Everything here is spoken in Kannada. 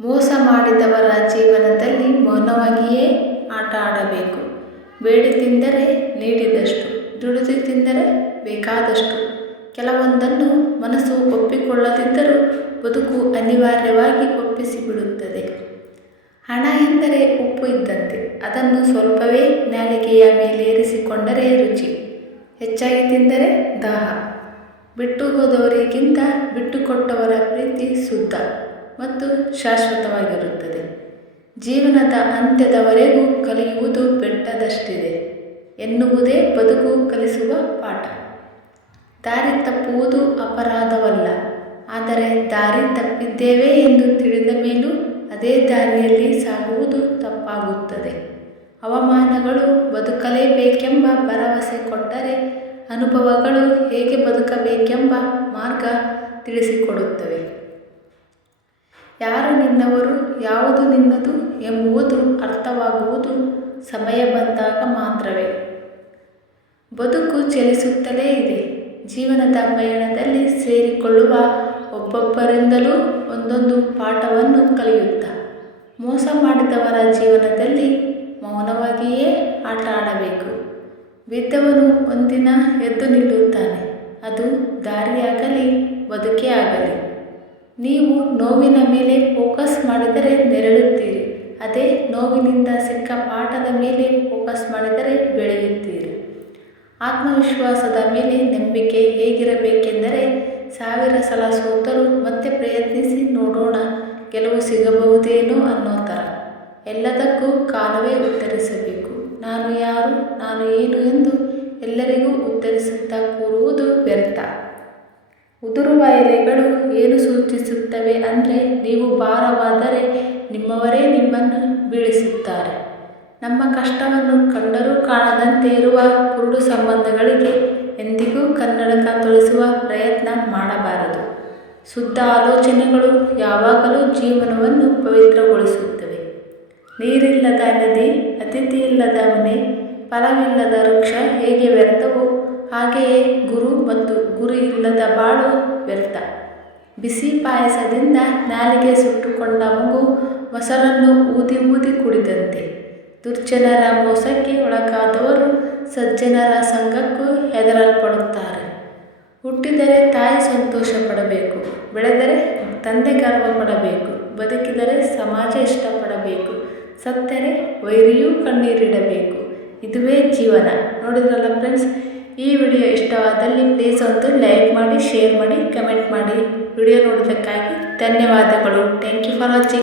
ಮೋಸ ಮಾಡಿದವರ ಜೀವನದಲ್ಲಿ ಮೌನವಾಗಿಯೇ ಆಟ ಆಡಬೇಕು. ಬೇಡಿ ತಿಂದರೆ ನೀಡಿದಷ್ಟು, ದುಡಿದು ತಿಂದರೆ ಬೇಕಾದಷ್ಟು. ಕೆಲವೊಂದನ್ನು ಮನಸ್ಸು ಒಪ್ಪಿಕೊಳ್ಳದಿದ್ದರೂ ಬದುಕು ಅನಿವಾರ್ಯವಾಗಿ ಒಪ್ಪಿಸಿಬಿಡುತ್ತದೆ. ಹಣ ಎಂದರೆ ಉಪ್ಪು ಇದ್ದಂತೆ, ಅದನ್ನು ಸ್ವಲ್ಪವೇ ನಾಲಿಗೆಯ ಮೇಲೇರಿಸಿಕೊಂಡರೆ ರುಚಿ, ಹೆಚ್ಚಾಗಿ ತಿಂದರೆ ದಾಹ. ಬಿಟ್ಟು ಹೋದವರಿಗಿಂತ ಬಿಟ್ಟುಕೊಟ್ಟವರ ಪ್ರೀತಿ ಶುದ್ಧ ಮತ್ತು ಶಾಶ್ವತವಾಗಿರುತ್ತದೆ. ಜೀವನದ ಅಂತ್ಯದವರೆಗೂ ಕಲಿಯುವುದು ಬೆಟ್ಟದಷ್ಟಿದೆ ಎನ್ನುವುದೇ ಬದುಕು ಕಲಿಸುವ ಪಾಠ. ದಾರಿ ತಪ್ಪುವುದು ಅಪರಾಧವಲ್ಲ, ಆದರೆ ದಾರಿ ತಪ್ಪಿದ್ದೇವೆ ಎಂದು ತಿಳಿದ ಮೇಲೂ ಅದೇ ದಾರಿಯಲ್ಲಿ ಸಾಗುವುದು ತಪ್ಪಾಗುತ್ತದೆ. ಅವಮಾನಗಳು ಬದುಕಲೇಬೇಕೆಂಬ ಭರವಸೆ ಕೊಟ್ಟರೆ, ಅನುಭವಗಳು ಹೇಗೆ ಬದುಕಬೇಕೆಂಬ ಮಾರ್ಗ ತಿಳಿಸಿಕೊಡುತ್ತವೆ. ಯಾರು ನಿನ್ನವರು, ಯಾವುದು ನಿನ್ನದು ಎಂಬುದು ಅರ್ಥವಾಗುವುದು ಸಮಯ ಬಂದಾಗ ಮಾತ್ರವೇ. ಬದುಕು ಚಲಿಸುತ್ತಲೇ ಇದೆ. ಜೀವನದ ಪಯಣದಲ್ಲಿ ಸೇರಿಕೊಳ್ಳುವ ಒಬ್ಬೊಬ್ಬರಿಂದಲೂ ಒಂದೊಂದು ಪಾಠವನ್ನು ಕಲಿಯುತ್ತಾ. ಮೋಸ ಮಾಡಿದವರ ಜೀವನದಲ್ಲಿ ಮೌನವಾಗಿಯೇ ಆಟ ಆಡಬೇಕು. ಬಿದ್ದವನು ಒಂದಿನ ಎದ್ದು ನಿಲ್ಲುತ್ತಾನೆ, ಅದು ದಾರಿಯಾಗಲಿ ಬದುಕೇ ಆಗಲಿ. ನೀವು ನೋವಿನ ಮೇಲೆ ಫೋಕಸ್ ಮಾಡಿದರೆ ನೆರಳುತ್ತೀರಿ, ಅದೇ ನೋವಿನಿಂದ ಸಿಕ್ಕ ಪಾಠದ ಮೇಲೆ ಫೋಕಸ್ ಮಾಡಿದರೆ ಬೆಳೆಯುತ್ತೀರಿ. ಆತ್ಮವಿಶ್ವಾಸದ ಮೇಲೆ ನಂಬಿಕೆ ಹೇಗಿರಬೇಕೆಂದರೆ, 1000 ಸಲ ಸೋತರೂ ಮತ್ತೆ ಪ್ರಯತ್ನಿಸಿ ನೋಡೋಣ, ಗೆಲುವು ಸಿಗಬಹುದೇನೋ ಅನ್ನೋ ಥರ. ಎಲ್ಲದಕ್ಕೂ ಕಾಲವೇ ಉತ್ತರಿಸಬೇಕು. ನಾನು ಯಾರು, ನಾನು ಏನು ಎಂದು ಎಲ್ಲರಿಗೂ ಉತ್ತರಿಸುತ್ತಾ ಕೂರುವುದು ವ್ಯರ್ಥ. ಉದುರುವ ಎಲೆಗಳು ಏನು ಸೂಚಿಸುತ್ತವೆ ಅಂದರೆ, ನೀವು ಭಾರವಾದರೆ ನಿಮ್ಮವರೇ ನಿಮ್ಮನ್ನು ಬೀಳಿಸುತ್ತಾರೆ. ನಮ್ಮ ಕಷ್ಟವನ್ನು ಕಂಡರೂ ಕಾಣದಂತೆ ಇರುವ ಕುರುಡು ಸಂಬಂಧಗಳಿಗೆ ಎಂದಿಗೂ ಕನ್ನಡಕ ತೊಳೆಸುವ ಪ್ರಯತ್ನ ಮಾಡಬಾರದು. ಶುದ್ಧ ಆಲೋಚನೆಗಳು ಯಾವಾಗಲೂ ಜೀವನವನ್ನು ಪವಿತ್ರಗೊಳಿಸುತ್ತವೆ. ನೀರಿಲ್ಲದ ನದಿ, ಅತಿಥಿಯಿಲ್ಲದ ಮನೆ, ಫಲವಿಲ್ಲದ ವೃಕ್ಷ ಹೇಗೆ ವ್ಯರ್ಥವೋ ಹಾಗೆಯೇ ಗುರು ಮತ್ತು ಗುರಿ ಇಲ್ಲದ ಬಾಳು ವ್ಯರ್ಥ. ಬಿಸಿ ಪಾಯಸದಿಂದ ನಾಲಿಗೆ ಸುಟ್ಟುಕೊಂಡ ಮಗು ಮೊಸರನ್ನು ಊದಿ ಊದಿ ಕುಡಿದಂತೆ. ದುರ್ಜನರ ಮೋಸಕ್ಕೆ ಒಳಗಾದವರು ಸಜ್ಜನರ ಸಂಘಕ್ಕೂ ಹೆದರಲ್ಪಡುತ್ತಾರೆ. ಹುಟ್ಟಿದರೆ ತಾಯಿ ಸಂತೋಷ ಪಡಬೇಕು, ಬೆಳೆದರೆ ತಂದೆ ಗರ್ವ ಪಡಬೇಕು, ಬದುಕಿದರೆ ಸಮಾಜ ಇಷ್ಟಪಡಬೇಕು, ಸತ್ತರೆ ವೈರಿಯೂ ಕಣ್ಣೀರಿಡಬೇಕು. ಇದುವೇ ಜೀವನ. ನೋಡಿದ್ರಲ್ಲ ಫ್ರೆಂಡ್ಸ್, ಈ ವಿಡಿಯೋ ಇಷ್ಟವಾದಲ್ಲಿ ಪ್ಲೀಸ್ ಒಂದು ಲೈಕ್ ಮಾಡಿ, ಶೇರ್ ಮಾಡಿ, ಕಮೆಂಟ್ ಮಾಡಿ. ವಿಡಿಯೋ ನೋಡಿದ್ದಕ್ಕಾಗಿ ಧನ್ಯವಾದಗಳು. Thank you for watching.